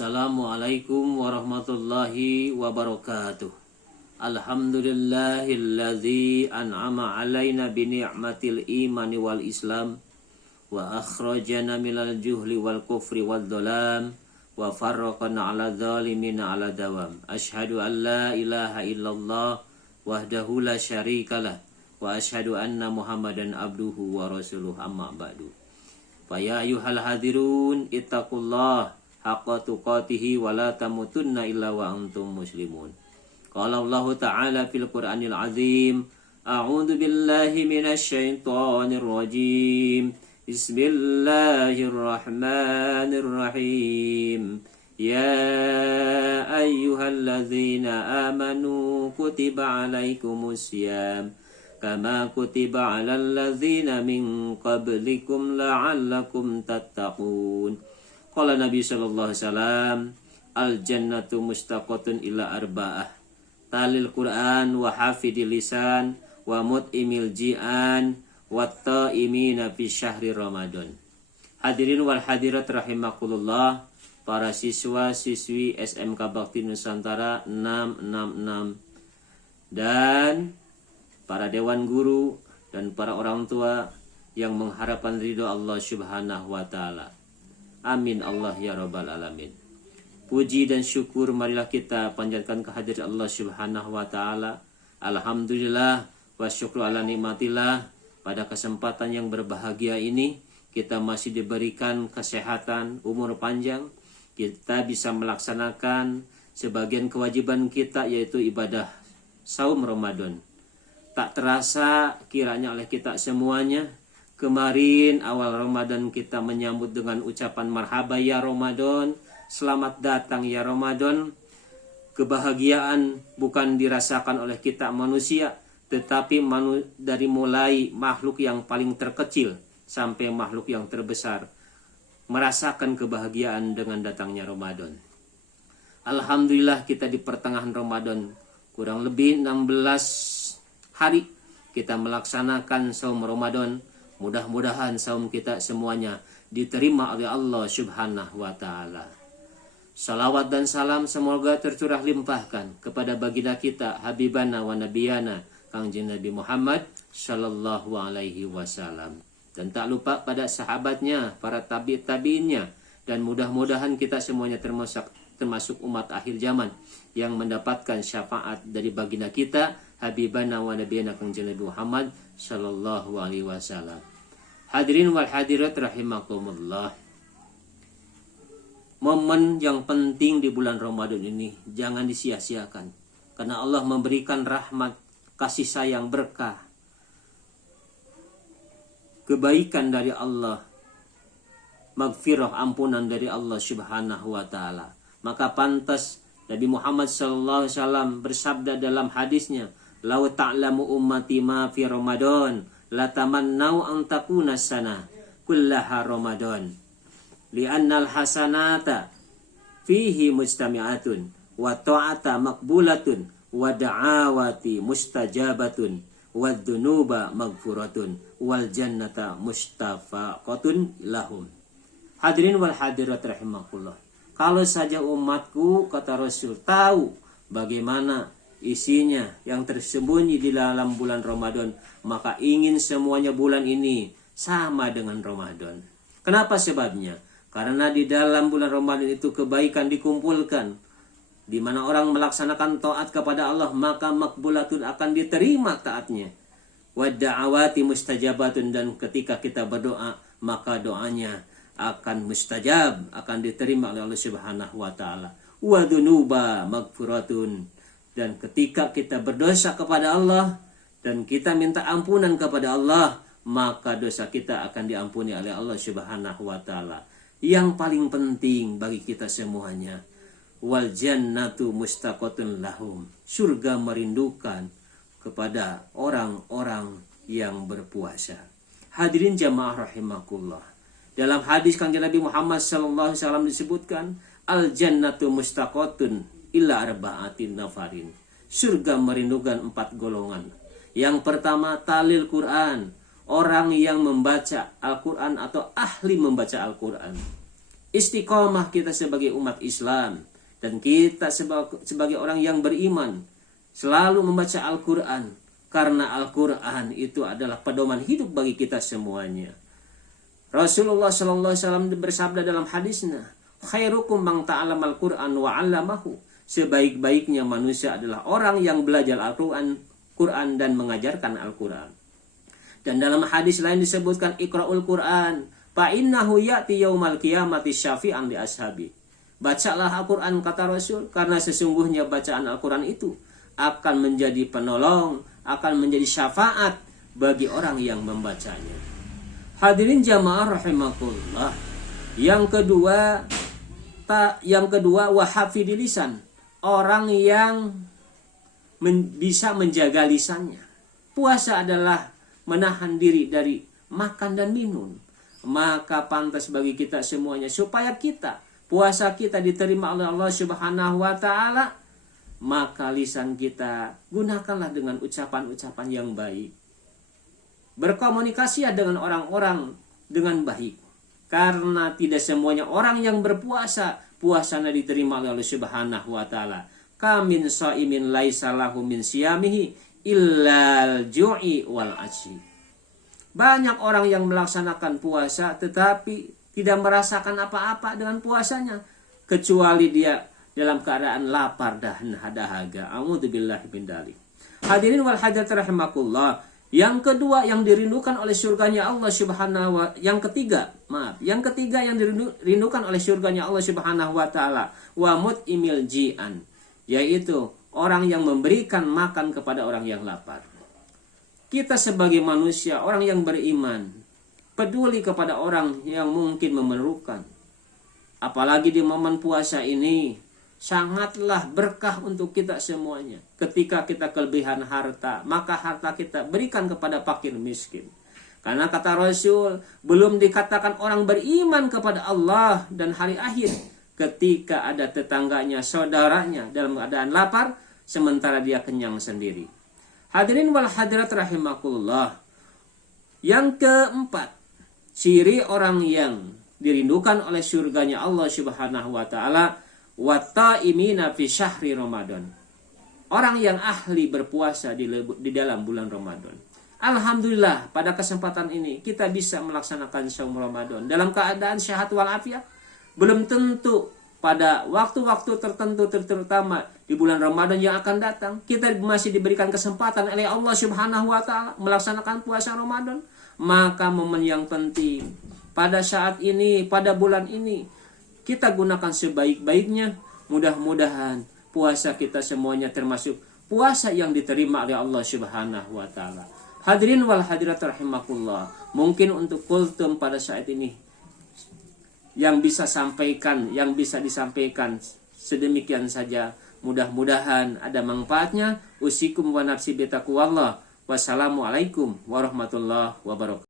Assalamualaikum warahmatullahi wabarakatuh. Alhamdulillahilladzi an'ama alaina bi ni'matil imani wal islam wa akhrajana minal juhli wal kufri wal dhalam wa farraqana ala zalimina ala dawam. Asyhadu an la ilaha illallah wahdahu la syarikalah wa asyhadu anna Muhammadan abduhu wa rasuluh, amma ba'du. Fa ya ayyuhal hadirun ittaqullah haqqa tuqatihi wa la tamutunna illa wa antum muslimun. Qala Allah Ta'ala fil Qur'anil Azim, a'udzu billahi minasy syaithanir rajim. Bismillahirrahmanirrahim. Ya ayyuhalladzina amanu kutiba alaikumus syiyam kama kutiba alal ladzina min qablikum la'allakum tattaqun. Qala Nabi sallallahu alaihi wasallam, al jannatu mustaqatun ila arba'ah, talil Qur'an wa hafidil lisan wa mut'imil ji'an wa ta'imina fi syahri Ramadan. Hadirin wal hadirat rahimakumullah, para siswa siswi SMK Bakti Nusantara 666 dan para dewan guru dan para orang tua yang mengharapkan ridho Allah Subhanahu wa taala. Amin Allah ya rabbal alamin. Puji dan syukur marilah kita panjatkan kehadirat Allah Subhanahu wa taala. Alhamdulillah wa syukru ala nikmatillah. Pada kesempatan yang berbahagia ini kita masih diberikan kesehatan, umur panjang. Kita bisa melaksanakan sebagian kewajiban kita, yaitu ibadah saum Ramadan. Tak terasa kiranya oleh kita semuanya, kemarin awal Ramadan kita menyambut dengan ucapan marhaba ya Ramadan, selamat datang ya Ramadan. Kebahagiaan bukan dirasakan oleh kita manusia, tetapi dari mulai makhluk yang paling terkecil sampai makhluk yang terbesar merasakan kebahagiaan dengan datangnya Ramadan. Alhamdulillah kita di pertengahan Ramadan, kurang lebih 16 hari kita melaksanakan saum Ramadan. Mudah-mudahan saum kita semuanya diterima oleh Allah Subhanahu wa taala. Salawat dan salam semoga tercurah limpahkan kepada baginda kita Habibana wa Nabiyana Kangjeng Nabi Muhammad sallallahu alaihi wasallam, dan tak lupa pada sahabatnya, para tabi'innya, dan mudah-mudahan kita semuanya termasuk umat akhir zaman yang mendapatkan syafaat dari baginda kita Habibana wa Nabiyana Kangjeng Nabi Muhammad sallallahu alaihi wasallam. Hadirin wal hadirat rahimakumullah. Momen yang penting di bulan Ramadan ini jangan disia-siakan, karena Allah memberikan rahmat, kasih sayang, berkah, kebaikan dari Allah, magfirah, ampunan dari Allah Subhanahu wa taala. Maka pantas Nabi Muhammad sallallahu alaihi wasallam bersabda dalam hadisnya, "Lau ta'lamu ummati ma fi Ramadan la tamannau an takuna sana kullaha Ramadan li'annal hasanata fihi mujtami'atun wa ta'ata maqbulatun wa da'awati mustajabatun wa dhunuba maghfuratun wal jannata mustafaqatun lahum." Hadirin wal hadirat rahimakumullah, kalau saja umatku, kata Rasul, tahu bagaimana isinya yang tersembunyi di dalam bulan Ramadan, maka ingin semuanya bulan ini sama dengan Ramadan. Kenapa sebabnya? Karena di dalam bulan Ramadan itu kebaikan dikumpulkan, di mana orang melaksanakan taat kepada Allah, maka makbulatun, akan diterima taatnya. Wa da'awati mustajabatun, dan ketika kita berdoa, maka doanya akan mustajab, akan diterima oleh Allah Subhanahu wa taala. Wa dzunuba maghfuratun, dan ketika kita berdosa kepada Allah dan kita minta ampunan kepada Allah, maka dosa kita akan diampuni oleh Allah Subhanahu wa taala. Yang paling penting bagi kita semuanya, wal jannatu mustaqatun lahum, surga merindukan kepada orang-orang yang berpuasa. Hadirin jamaah rahimakumullah, dalam hadis Kanjeng Nabi Muhammad sallallahu alaihi wasallam disebutkan, al jannatu mustaqatun illa arba'atin nafarin, surga merindukan 4 golongan. Yang pertama, talil Quran, orang yang membaca Al-Quran atau ahli membaca Al-Quran. istiqomah kita sebagai umat Islam, dan kita sebagai orang yang beriman selalu membaca Al-Quran, karena Al-Quran itu adalah pedoman hidup bagi kita semuanya. Rasulullah SAW bersabda dalam hadisnya, khairukum man ta'allama al-Quran wa 'allamahu. Sebaik-baiknya manusia adalah orang yang belajar Al-Quran dan mengajarkan Al-Quran. Dan dalam hadis lain disebutkan, iqra'ul Quran fa innahu ya'ti yaumal qiyamati syafi'an li ashabi. Bacalah Al-Quran, kata Rasul, karena sesungguhnya bacaan Al-Quran itu akan menjadi penolong, akan menjadi syafaat bagi orang yang membacanya. Hadirin jamaah rahimakumullah. Yang kedua wahafidil lisan, orang yang bisa menjaga lisannya. Puasa adalah menahan diri dari makan dan minum. Maka pantas bagi kita semuanya, supaya puasa kita diterima oleh Allah Subhanahu wa ta'ala, maka lisan kita gunakanlah dengan ucapan-ucapan yang baik. Berkomunikasi dengan orang-orang dengan baik. Karena tidak semuanya orang yang berpuasa, puasanya diterima oleh Allah Subhanahu wa ta'ala. Kamin shaimin laisa lahu min siyamihi illal ju'i wal ashi. Banyak orang yang melaksanakan puasa tetapi tidak merasakan apa-apa dengan puasanya, kecuali dia dalam keadaan lapar dan dahaga. A'udzubillahi min dzalik. Hadirin wal hadirat rahimakumullah. Yang kedua yang dirindukan oleh surganya Allah Subhanahu wa yang ketiga yang dirindukan oleh surganya Allah Subhanahu wa ta'ala, wa mut'imil ji'an, yaitu orang yang memberikan makan kepada orang yang lapar. Kita sebagai manusia, orang yang beriman, peduli kepada orang yang mungkin memerlukan. Apalagi di momen puasa ini, sangatlah berkah untuk kita semuanya. Ketika kita kelebihan harta, maka harta kita berikan kepada fakir miskin. Karena kata Rasul, belum dikatakan orang beriman kepada Allah dan hari akhir ketika ada tetangganya, saudaranya dalam keadaan lapar, sementara dia kenyang sendiri. Hadirin wal hadirat rahimakumullah. Yang keempat, ciri orang yang dirindukan oleh surganya Allah Subhanahu wa ta'ala, wa ta'imina fi syahri Ramadan. Orang yang ahli berpuasa di dalam bulan Ramadan. Alhamdulillah, pada kesempatan ini kita bisa melaksanakan saum Ramadan dalam keadaan sehat walafiat. Belum tentu pada waktu-waktu tertentu, terutama di bulan Ramadan yang akan datang, kita masih diberikan kesempatan oleh Allah Subhanahu wa ta'ala melaksanakan puasa Ramadan. Maka momen yang penting pada saat ini, pada bulan ini, kita gunakan sebaik-baiknya. Mudah-mudahan puasa kita semuanya termasuk puasa yang diterima oleh Allah Subhanahu wa ta'ala. Hadirin wal hadirat rahimakumullah. Mungkin untuk kultum pada saat ini yang bisa disampaikan sedemikian saja. Mudah-mudahan ada manfaatnya. Usikum wa nafsi bitaqwallah. Wassalamualaikum warahmatullahi wabarakatuh.